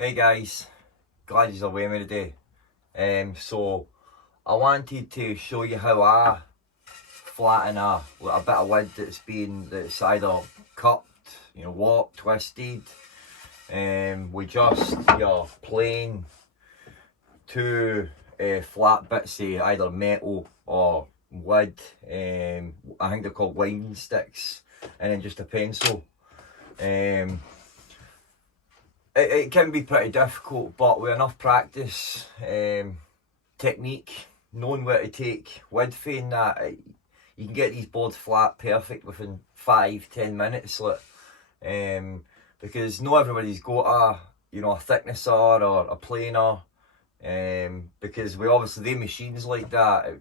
Hey guys, glad you're away with me today. So I wanted to show you how I flatten a bit of wood that's either cut, warped, twisted, with just your plain two flat bits of either metal or wood. I think they're called winding sticks, and then just a pencil. It can be pretty difficult, but with enough practice, technique, knowing where to take wood fane, you can get these boards flat perfect within 5-10 minutes. Because not everybody's got a thicknesser or a planer. Because we obviously the machines like that,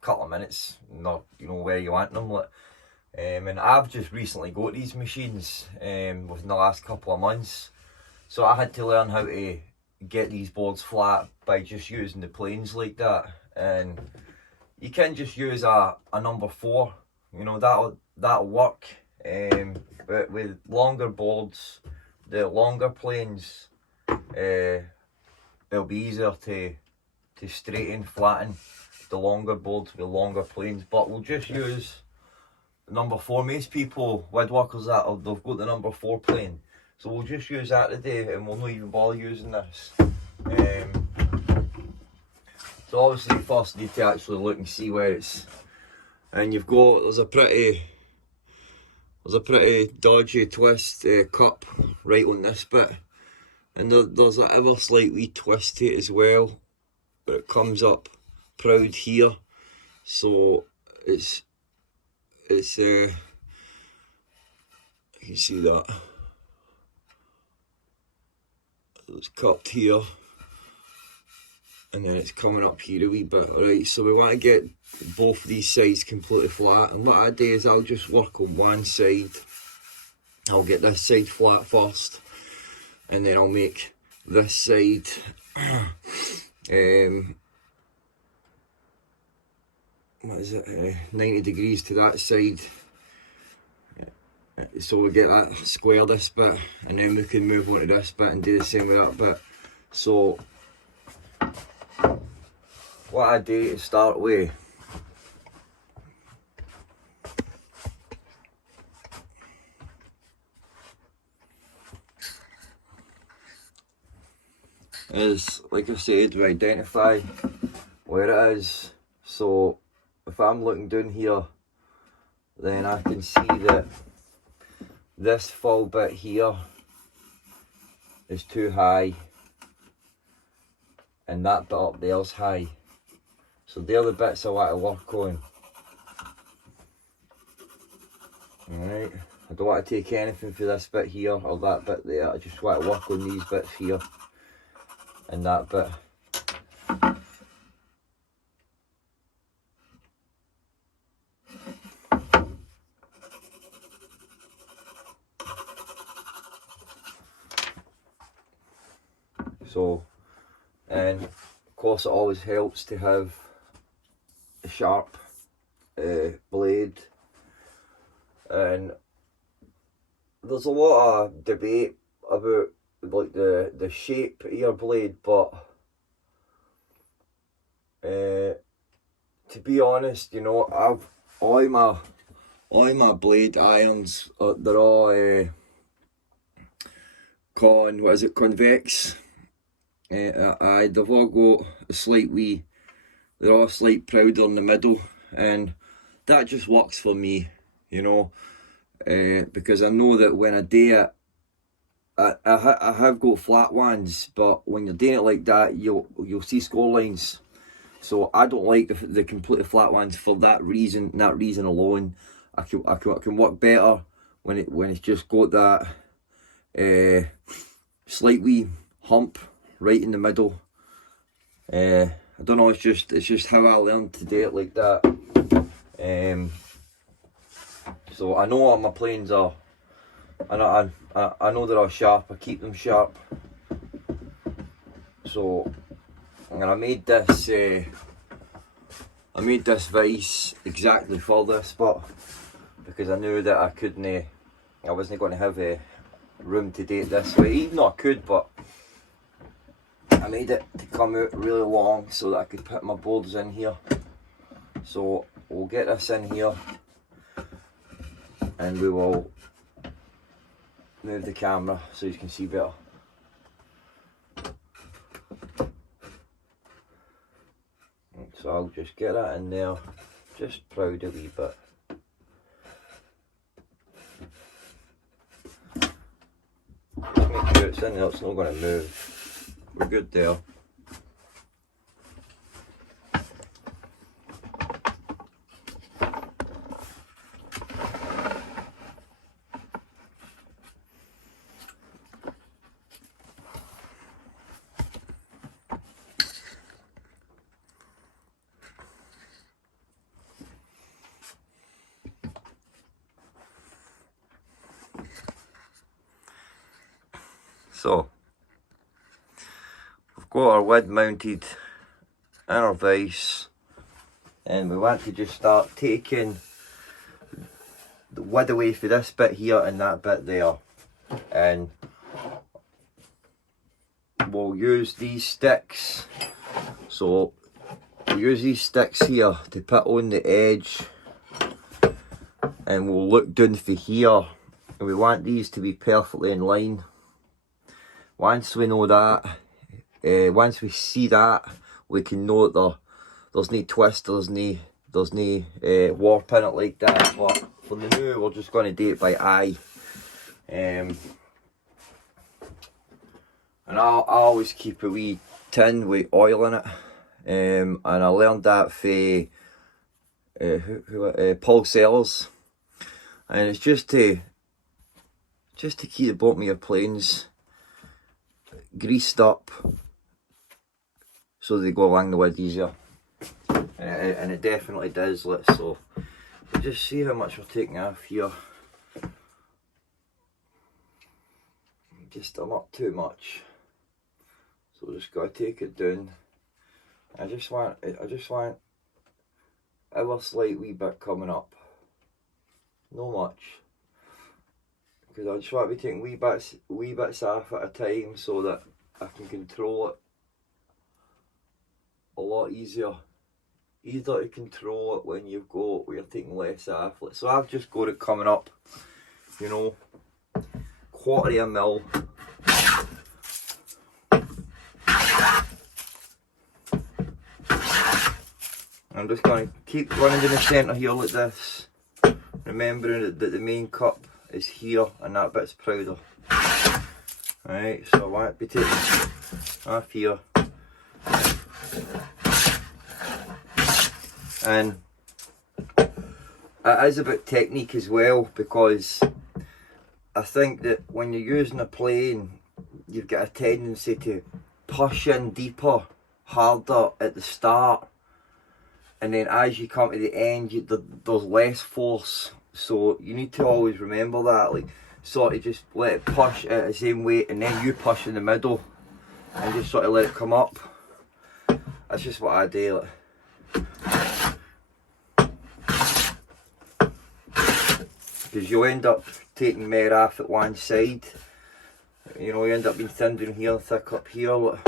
couple of minutes, not where you want them. And I've just recently got these machines within the last couple of months. So I had to learn how to get these boards flat by just using the planes like that. And you can just use a number 4, that'll work. But with longer boards, the longer planes, it'll be easier to straighten, flatten the longer boards with longer planes. But we'll just use the number 4. Most people, woodworkers, they've got the number 4 plane. So we'll just use that today, and we'll not even bother using this. So obviously you first need to actually look and see where it's, and there's a pretty dodgy twist cup right on this bit, and there's a ever slight wee twist to it as well, but it comes up proud here. So it's you can see that. It's cupped here, and then it's coming up here a wee bit. Right, so we want to get both of these sides completely flat, and what I do is I'll just work on one side. I'll get this side flat first, and then I'll make this side 90 degrees to that side. So we get that square, this bit, and then we can move on to this bit and do the same with that bit. So what I do to start with, is, like I said, we identify where it is. So if I'm looking down here, then I can see that this full bit here is too high, and that bit up there is high. So they're the bits I want to work on. Alright, I don't want to take anything for this bit here or that bit there. I just want to work on these bits here and that bit. So, and of course it always helps to have a sharp blade, and there's a lot of debate about like the shape of your blade, but to be honest, all my blade irons, they're all convex. They've all got they're all slight prouder in the middle, and that just works for me, because I know that when I do it, I have got flat ones, but when you're doing it like that, you'll see score lines. So I don't like the completely flat ones for that reason alone. I can work better when it's just got that slight wee hump right in the middle. I don't know, it's just how I learned to do it like that. So I know all my planes are, I know they're all sharp. I keep them sharp. So, and I made this vise exactly for this, but because I knew that I wasn't going to have room to do it this way. Even though I could, but I made it to come out really long so that I could put my boards in here. So we'll get this in here and we will move the camera so you can see better. So I'll just get that in there, just proud a wee bit. Just make sure it's in there, it's not going to move. We're good there. So, we've got our lid mounted in our vise, and we want to just start taking the lid away for this bit here and that bit there, and we'll use these sticks. So we'll use these sticks here to put on the edge, and we'll look down for here, and we want these to be perfectly in line. Once we know that, once we see that, we can know that there's no twist, there's no warp in it like that. But for the new, we're just going to do it by eye. And I always keep a wee tin with oil in it. And I learned that from Paul Sellers. And it's just to keep the bottom of your planes greased up so they go along the lid easier, and it definitely does. So we'll just see how much we're taking off here. Just not too much, so we're just gotta take it down. I just want a slight wee bit coming up, no much, because I just want to be taking wee bits off at a time so that I can control it a lot easier. Easier to control it when you're taking less off. So I've just got it coming up, you know, 1/4 mil. I'm just going to keep running in the centre here like this, remembering that the main cup is here and that bit's prouder. Right, so I want to be taking off here, and it is about technique as well, because I think that when you're using a plane, you've got a tendency to push in deeper, harder at the start, and then as you come to the end, there's less force. So you need to always remember that, like, sort of just let it push at the same weight, and then you push in the middle and just sort of let it come up. That's just what I do. Because you'll end up taking more off at one side. You know, you end up being thin down here and thick up here.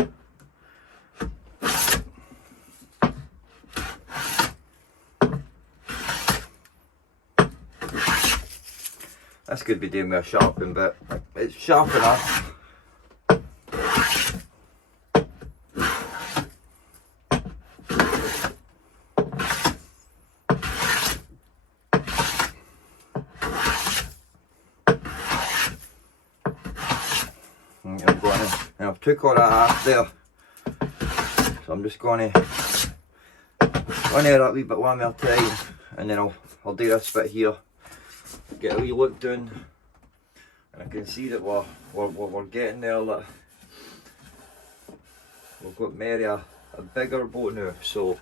This could be doing with a sharpen bit. It's sharp enough. And I've took all that off there. So I'm just going to that wee bit one more time, and then I'll do this bit here. Get a wee look down, and I can see that we're getting there. Like, we've got maybe a bigger boat now, so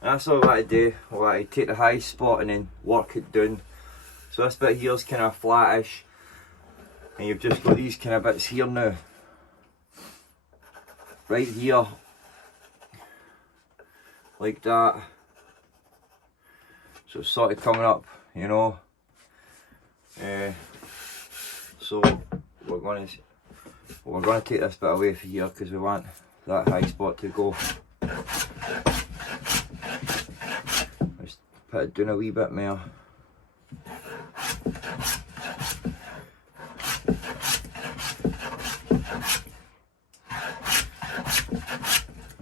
that's all I want to do. I want to take the high spot and then work it down. So this bit here is kind of flattish, and you've just got these kind of bits here now, right here, like that. So it's sort of coming up, you know. So we're going to take this bit away from here, because we want that high spot to go. Just put it down a wee bit more.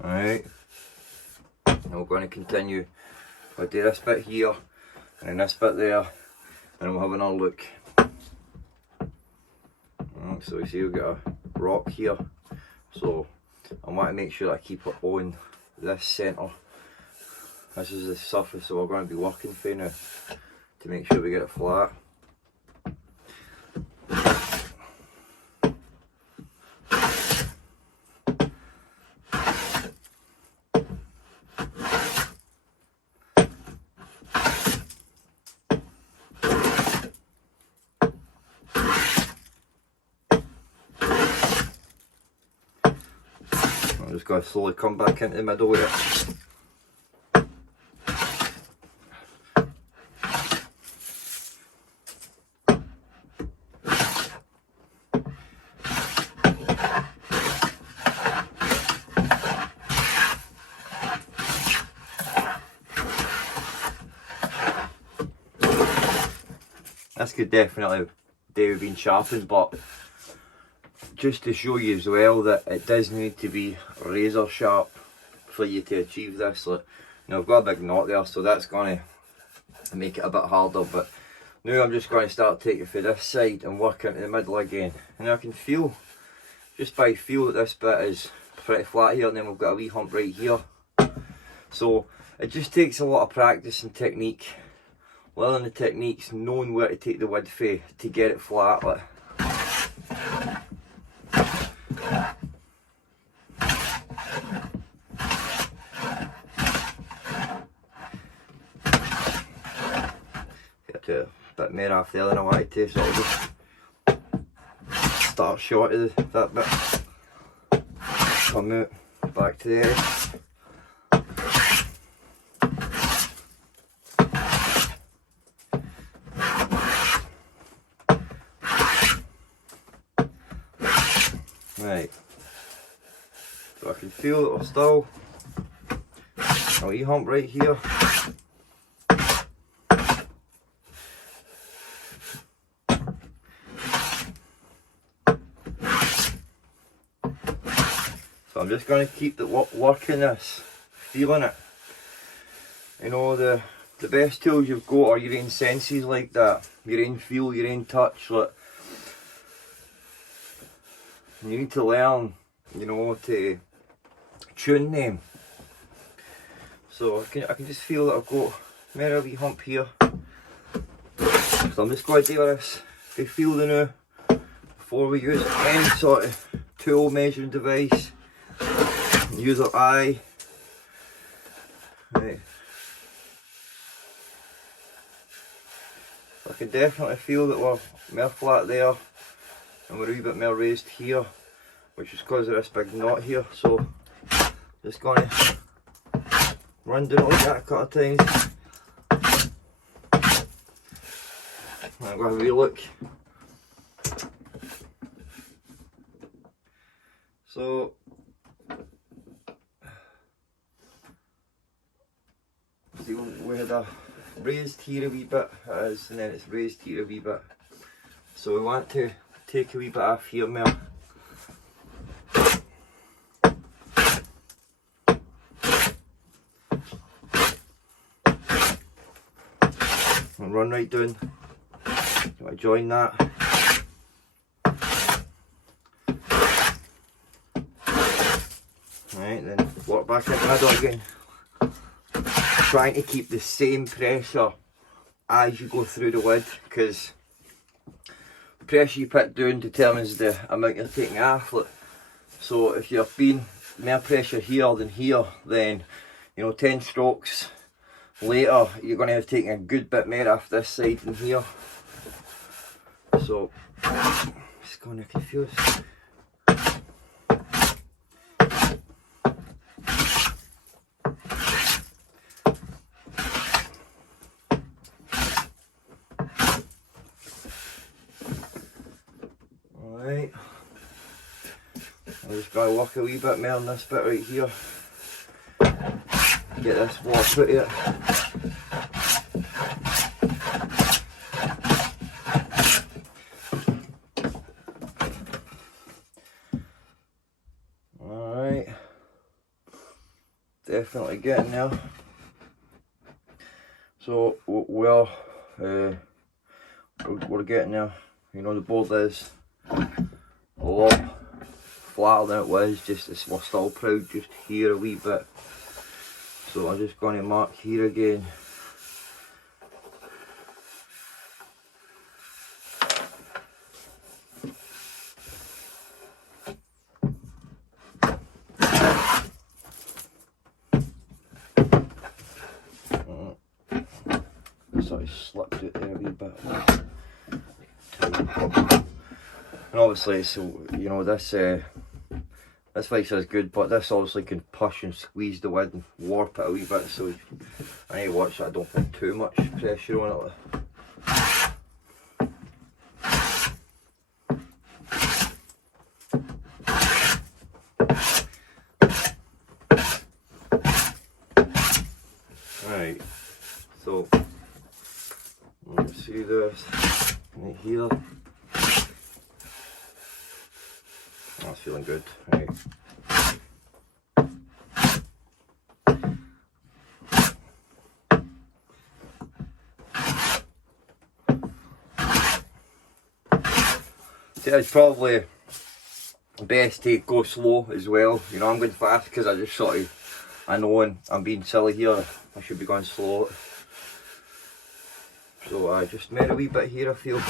Alright, now we're going to continue. I'll do this bit here and then this bit there, and we'll have another look. So you see we've got a rock here, so I want to make sure I keep it on this centre. This is the surface that we're going to be working for now, to make sure we get it flat. I'm just going to slowly come back into the middle with it. This could definitely do with being sharpened, but just to show you as well that it does need to be razor sharp for you to achieve this. Like, now I've got a big knot there, so that's going to make it a bit harder, but now I'm just going to start taking it for this side and work into the middle again. And I can feel, just by feel, that this bit is pretty flat here, and then we've got a wee hump right here. So it just takes a lot of practice and technique. Learning the techniques, knowing where to take the wood for to get it flat. Like. Get a bit more off there than I wanted to, so I'll just start short of that bit. Come out, back to the edge. Right, so I can feel that we're still a wee hump right here. So I'm just going to keep working this, feeling it. You know, the best tools you've got are your own senses like that, your own feel, your own touch. Like, you need to learn, you know, to tune them. So I can just feel that I've got maybe a wee hump here. So I'm just going to do this to feel the now before we use any sort of tool measuring device. Use our eye. Right. I can definitely feel that we're more flat there, and we're a wee bit more raised here, which is because of this big knot here. So just going to run down it like that a couple of times. I'm going to have a wee look. So see, we had a raised here a wee bit, and then it's raised here a wee bit. So we want to take a wee bit off here now. And run right down. You want to join that. Right, then work back into the middle again. Trying to keep the same pressure as you go through the wood, because the pressure you put down determines the amount you're taking off. So if you're being more pressure here than here, then, you know, 10 strokes later you're going to have taken a good bit more off this side than here. So it's going to confuse. I'm just going to work a wee bit more on this bit right here. Get this warp out of it. Alright. Definitely getting there. So we're getting there. You know, the board is a lot flatter than it was, just we're still proud just here a wee bit. So I'm just going to mark here again. Sort of slipped it there a wee bit. And obviously, so you know, this vice is good, but this obviously can push and squeeze the wood and warp it a wee bit, so I need to watch that I don't put too much pressure on it. Right, so let's see this right here. That's feeling good. Right. It's probably best to go slow as well. You know, I'm going fast because I just sort of, I know when I'm being silly here, I should be going slow. So I just made a wee bit here, I feel.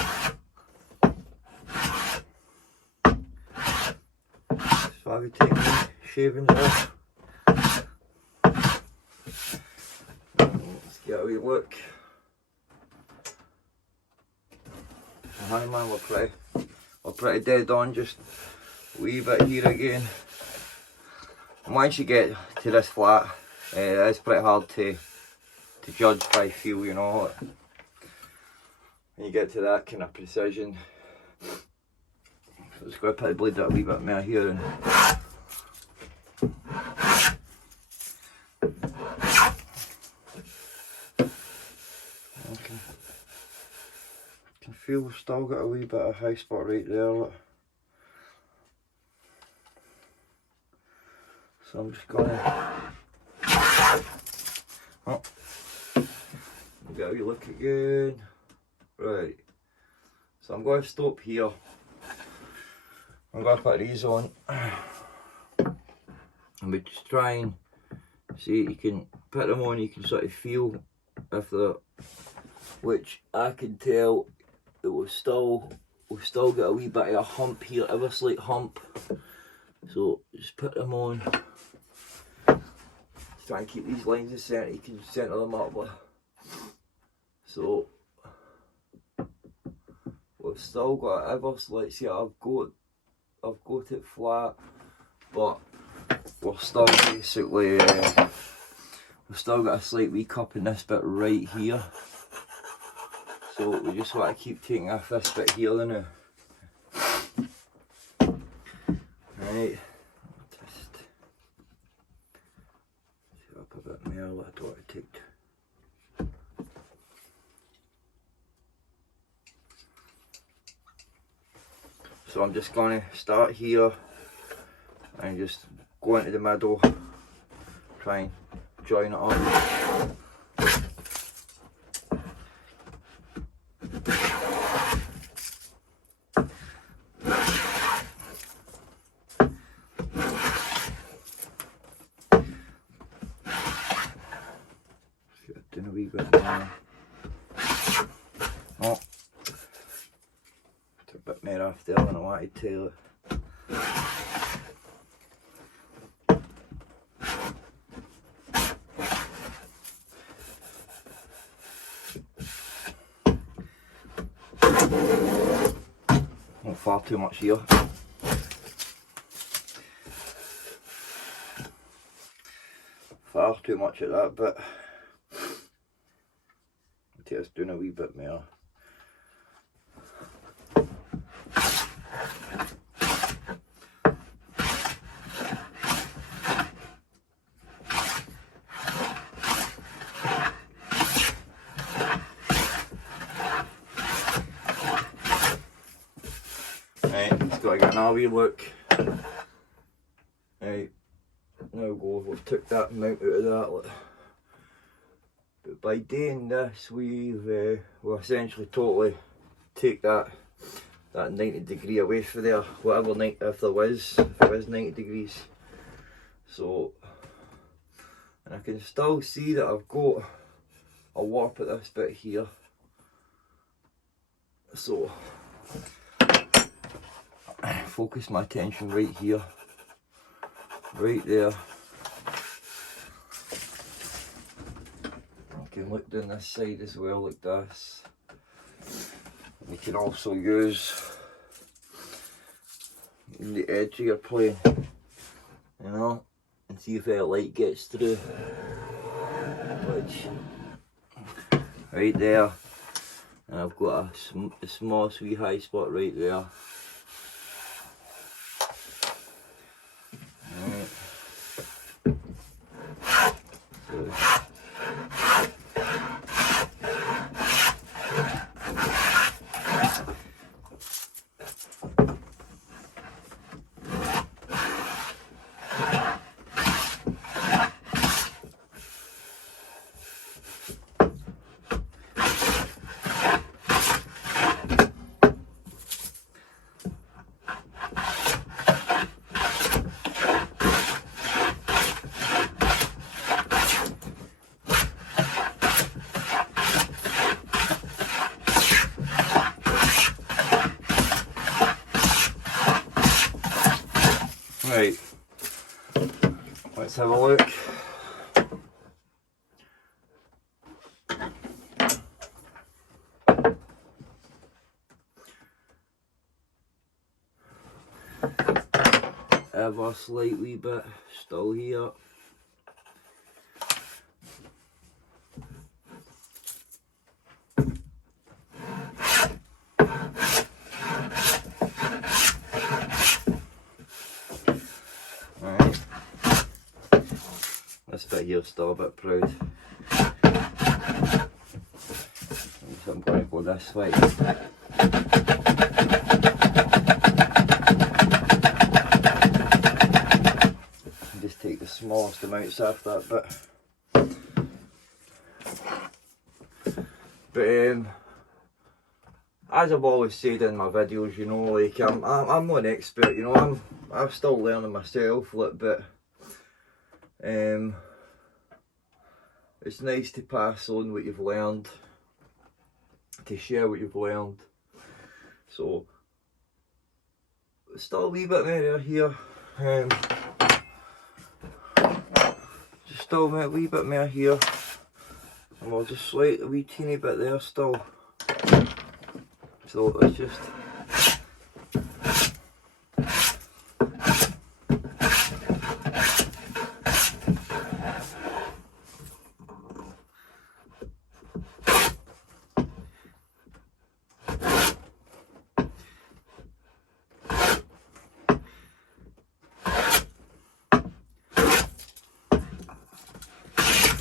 So I could take my shavings off. Let's get a wee look. Hi man, we're pretty dead on, just a wee bit here again. And once you get to this flat, it's pretty hard to judge by feel, you know. When you get to that kind of precision. So just going to put the blade out a wee bit more here and okay. I can feel we've still got a wee bit of high spot right there. Look. So I'm just gonna get a wee look again. Right. So I'm going to stop here. I'm going to put these on. And we just try and see, you can put them on, you can sort of feel if they're, which I can tell that we've still got a wee bit of a hump here, ever slight hump. So just put them on. Just try and keep these lines in centre, you can centre them up. So we've still got ever slight, see I've got it flat, but we're still basically we've still got a slight wee cup in this bit right here. So we just want to keep taking off this bit here now. Right, just set up a bit more, I don't want to take. So I'm just going to start here and just go into the middle, try and join it on. Doing a wee bit more. Oh. A bit more off there than I wanted to. Not far too much here. Far too much at that bit. Just doing a wee bit more. got to get another wee look. Right, now we've took that mount out of that. Look. But by doing this, we'll essentially totally take that 90 degree away from there, whatever if it is 90 degrees. So, and I can still see that I've got a warp at this bit here. So, focus my attention right here, right there. I can look down this side as well, like this. You can also use the edge of your plane, you know, and see if that light gets through. Which, right there, and I've got a small wee high spot right there. Right. So, right, let's have a look. Ever slight wee bit still here. This bit here is still a bit proud. So I'm going to go this way. And just take the smallest amounts off that bit. But as I've always said in my videos, you know, like I'm not an expert, you know, I'm still learning myself a little bit. It's nice to pass on what you've learned, to share what you've learned. So, still a wee bit more here. Just still a wee bit more here. And we'll just slide a wee teeny bit there still. So it's just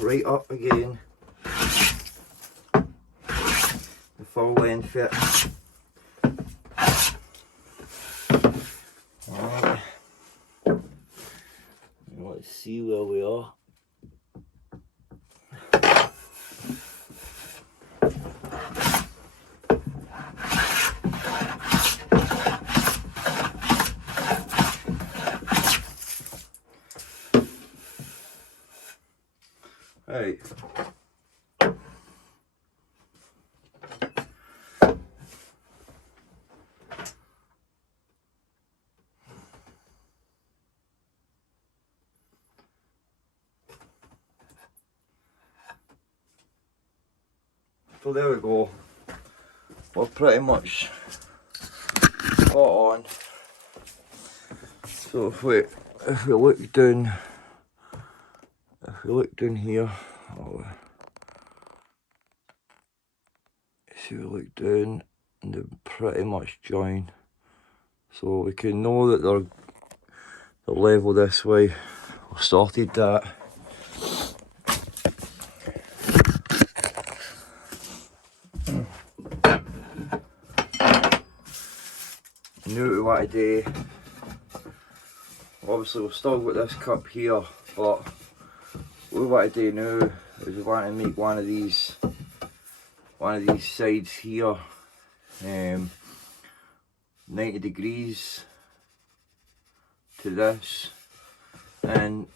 right up again, the full length fit. Alright, let's see where we are. Right. So there we go. We're pretty much spot on. So if we look down, here, see, we look down and they pretty much join. So we can know that they're level this way. We've sorted that. Now what we want to do, obviously we've still got this cup here, but what we want to do now is we want to make one of these sides here 90 degrees to this, and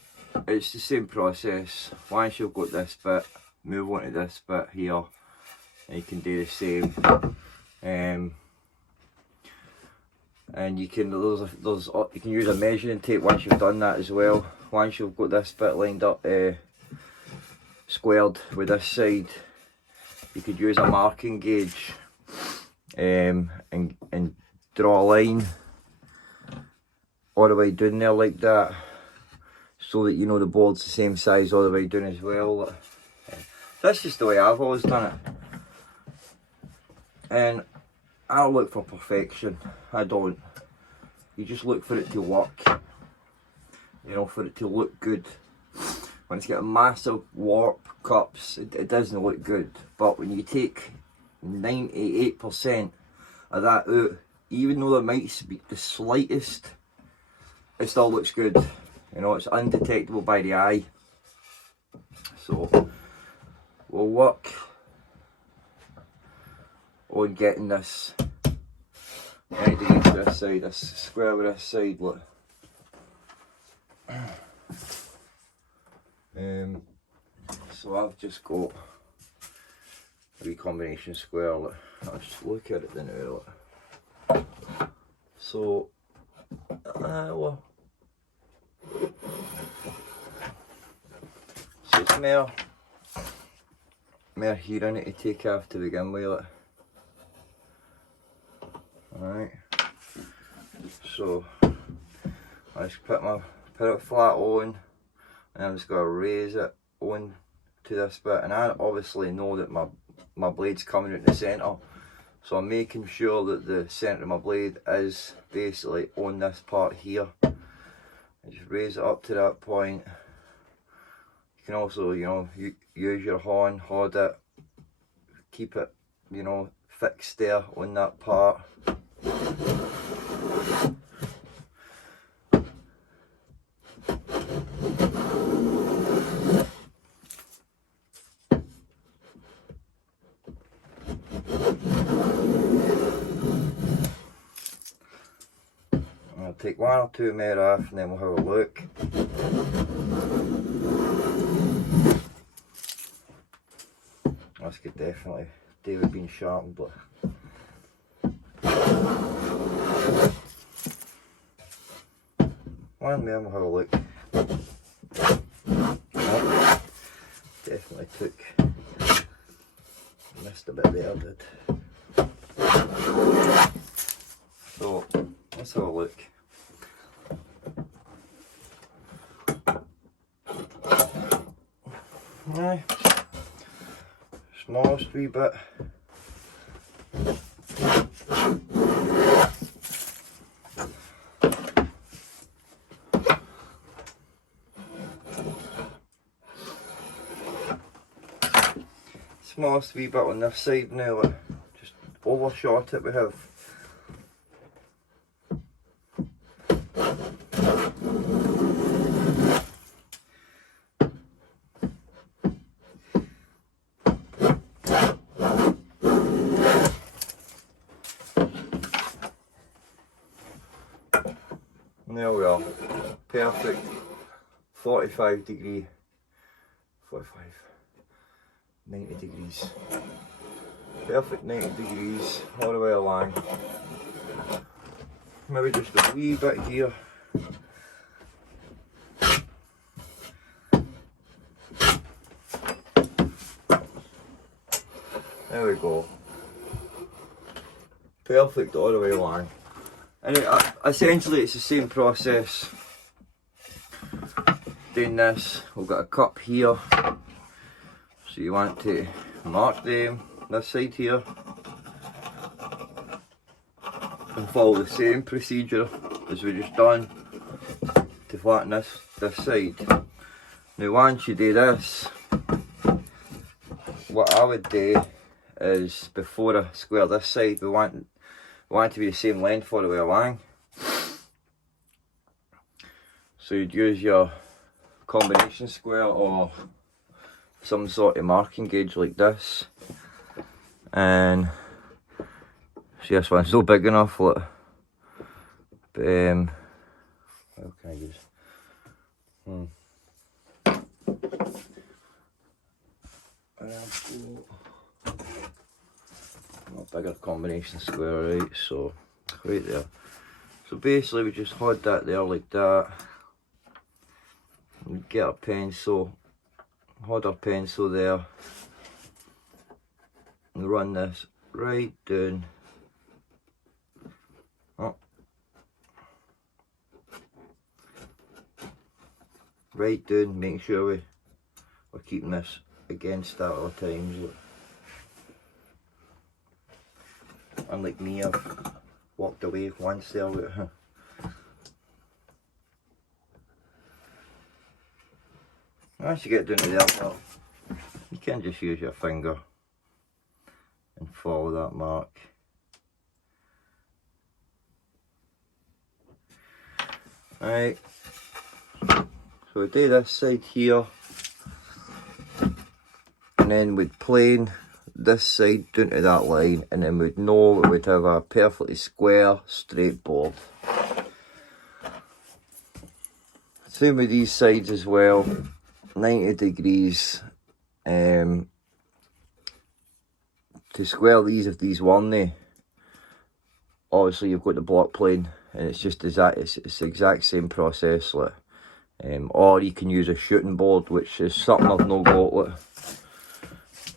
it's the same process. Once you've got this bit, move on to this bit here, and you can do the same. And you can you can use a measuring tape once you've done that as well. Once you've got this bit lined up, squared with this side, you could use a marking gauge and draw a line all the way down there like that, so that you know the board's the same size all the way down as well. That's just the way I've always done it, and I don't look for perfection. I don't. You just look for it to work, you know, for it to look good. When it's got massive warp cups, it doesn't look good. But when you take 98% of that out, even though there might be the slightest, it still looks good. You know, it's undetectable by the eye. So we'll work on getting this 90 degrees to this side, this square with this side, look. So I've just got a recombination square, look. I'll just look at it then now, look. So, well, so it's more here in it to take off to begin with, look. Alright, so I just put it flat on, and I'm just going to raise it on to this bit, and I obviously know that my blade's coming out in the centre, so I'm making sure that the centre of my blade is basically on this part here. I just raise it up to that point. You can also, you know, use your horn, hold it, keep it, you know, fixed there on that part. I'll take one or two more off and then we'll have a look. This could definitely do with being sharpened, but one more and we'll have a look. Oh, definitely missed a bit there, did. So let's have a look. Aye, smallest wee bit. Smallest wee bit on this side now, just overshot it we have. There we are, perfect 45 degree, 90 degrees, perfect 90 degrees all the way along. Maybe just a wee bit here. There we go, perfect all the way along. And essentially it's the same process. Doing this, we've got a cup here, so you want to mark them this side here and follow the same procedure as we just done to flatten this side. Now once you do this, what I would do is, before I square this side, we want it to be the same length all the way along. So you'd use your combination square or some sort of marking gauge like this, and see, this one's so big enough, look. But how can I use? A bigger combination square, right? So right there. So basically, we just hold that there like that. We get our pencil, hold our pencil there, and run this right down. Oh. Right down, making sure we're keeping this against that all the times. Unlike me, I've walked away once there. Once you get down to that, well, you can just use your finger and follow that mark. Right, so we do this side here, and then we'd plane this side down to that line, and then we'd know we'd have a perfectly square, straight board. Same with these sides as well, 90 degrees. To square these, if these weren't, obviously you've got the block plane, and it's just it's the exact same process. Like, or you can use a shooting board, which is something I've not got. Like,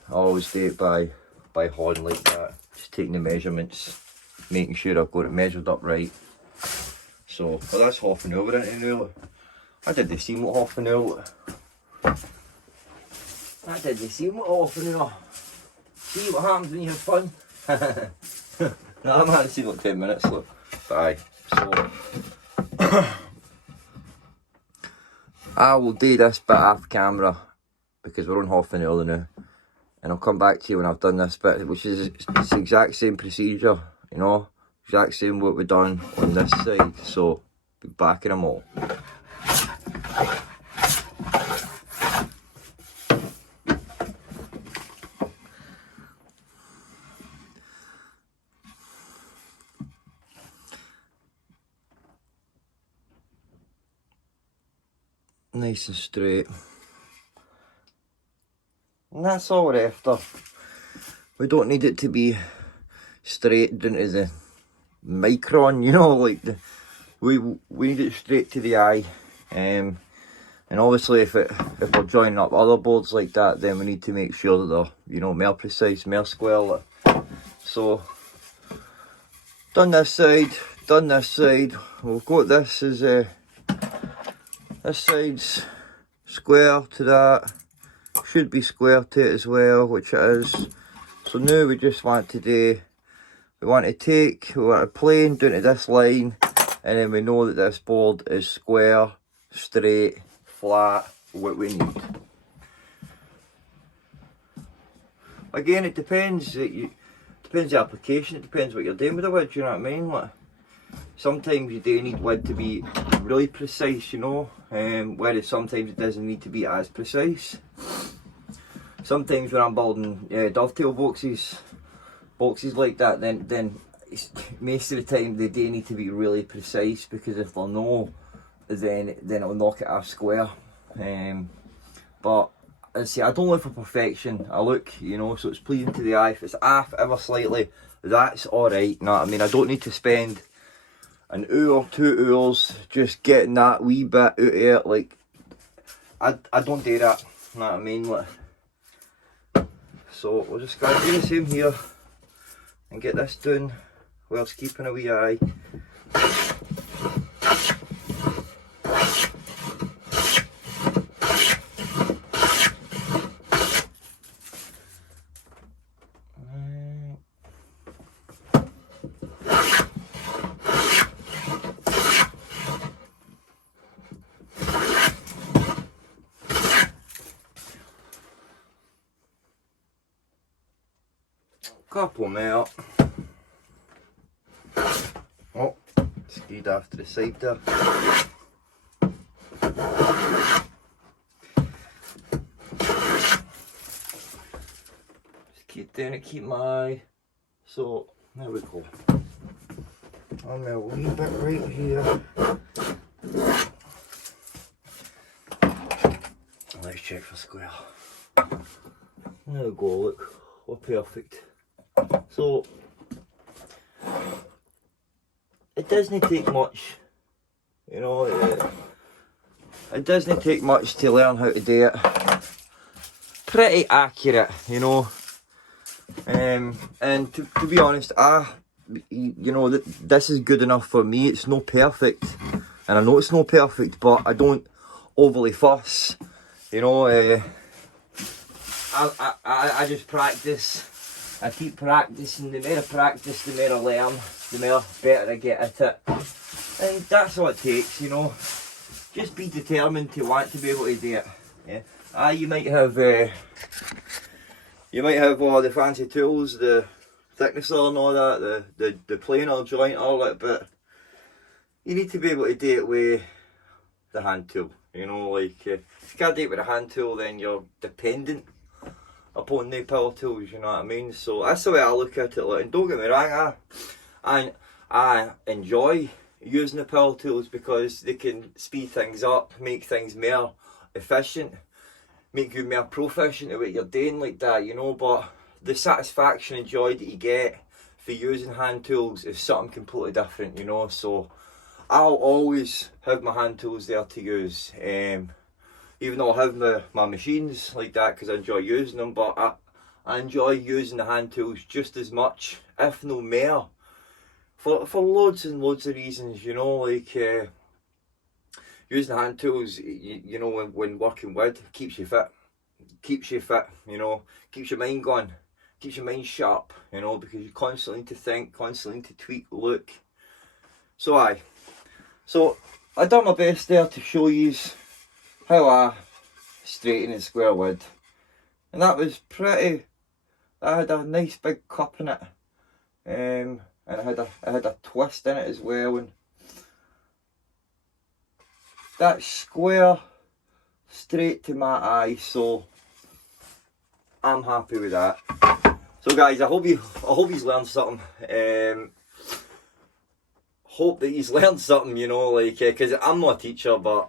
I always do it by hand like that, just taking the measurements, making sure I've got it measured up right. So, well, that's half an hour into now. I did the same with half an hour. I did the same with half an hour. See what happens when you have fun. No, I'm had to see like 10 minutes. Look, but aye. So I will do this bit off camera because we're on half an hour now, and I'll come back to you when I've done this bit, which is it's the exact same procedure, you know, exact same what we've done on this side. So be back in them all. Nice and straight. And that's all we're after. We don't need it to be straight down to the micron, you know, like we need it straight to the eye. And obviously if we're joining up other boards like that, then we need to make sure that they're, you know, more precise, more square. So done this side. We've got this as this side's square to that, should be square to it as well, which it is. So now we just want to do, we want to plane down to this line, and then we know that this board is square, straight, flat, what we need. Again, it depends. Depends the application. It depends what you're doing with the wood. You know what I mean? Like, sometimes you do need wood to be really precise, you know, whereas sometimes it doesn't need to be as precise. Sometimes when I'm building dovetail boxes like that, then most of the time they do need to be really precise, because if they're no, then it'll knock it off square. But as I say, I don't look for perfection. I look, you know, so it's pleasing to the eye. If it's off ever slightly, that's alright. You know what I mean? I don't need to spend an hour, 2 hours just getting that wee bit out of it. Like, I don't do that. You know what I mean? Like, so we're just going to do the same here and get this done whilst keeping a wee eye. Couple more. Oh, skid off to the side there. down to keep my eye. So there we go. I'm a wee bit right here. Let's check for square. There we go, look, we're perfect. So it doesn't take much, you know, it doesn't take much to learn how to do it. Pretty accurate, you know. And to be honest, you know, this is good enough for me. It's not perfect, and I know it's not perfect, but I don't overly fuss, you know. I just practice. I keep practicing. The more I practice, the more I learn, the more better I get at it. And that's all it takes, you know. Just be determined to want to be able to do it. Yeah. You might have all the fancy tools, the thicknesser and all that, the planer, jointer, but you need to be able to do it with the hand tool. You know, like if you can't do it with a hand tool, then you're dependent upon the power tools. You know what I mean? So that's the way I look at it. Like, and don't get me wrong, I enjoy using the power tools because they can speed things up, make things more efficient, make you more proficient at what you're doing like that, you know. But the satisfaction and joy that you get for using hand tools is something completely different, you know. So I'll always have my hand tools there to use, even though I have my machines like that because I enjoy using them, but I enjoy using the hand tools just as much, if no more, for loads and loads of reasons, you know. Like using the hand tools, you know, when working with, keeps you fit, you know, keeps your mind going, keeps your mind sharp, you know, because you constantly need to think, constantly need to tweak, look. So I done my best there to show you how I straighten and square wood, and that was pretty. I had a nice big cup in it, and I had a twist in it as well, and that's square, straight to my eye. So I'm happy with that. So guys, I hope you've learned something. Hope that you've learned something, you know, like, because I'm not a teacher, but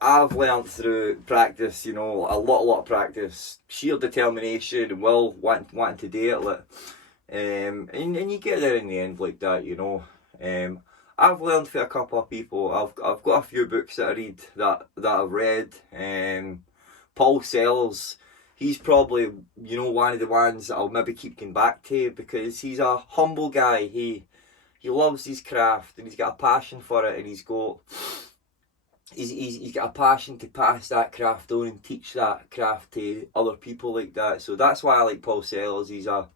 I've learned through practice, you know, a lot of practice, sheer determination and will, wanting to do it, like, and you get there in the end like that, you know. I've learned from a couple of people. I've got a few books that I read that I've read. Paul Sellers, he's probably, you know, one of the ones that I'll maybe keep coming back to because he's a humble guy. He loves his craft and he's got a passion for it, and he's got a passion to pass that craft on and teach that craft to other people like that. So that's why I like Paul Sellers. He's a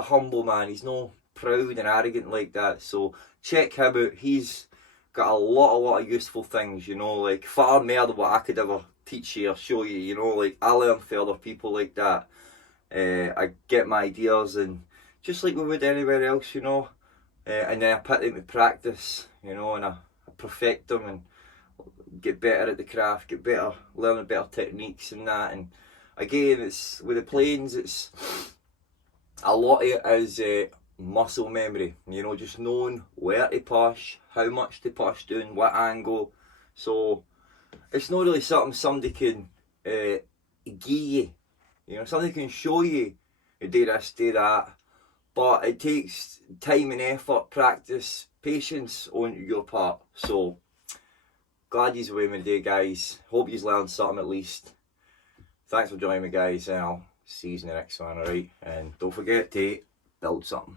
humble man. He's no proud and arrogant like that. So check him out. He's got a lot of useful things, you know, like far more than what I could ever teach you or show you, you know. Like I learn from other people like that. I get my ideas, and just like we would anywhere else, you know, and then I put them to practice, you know, and I perfect them and get better at the craft, get better, learning better techniques and that. And again, it's with the planes, it's a lot of it is muscle memory, you know, just knowing where to push, how much to push down, what angle. So it's not really something somebody can give you, you know, somebody can show you, do this, do that, but it takes time and effort, practice, patience on your part. So glad you're with me today, guys. Hope you've learned something at least. Thanks for joining me, guys, and I'll see you in the next one, alright? And don't forget to build something.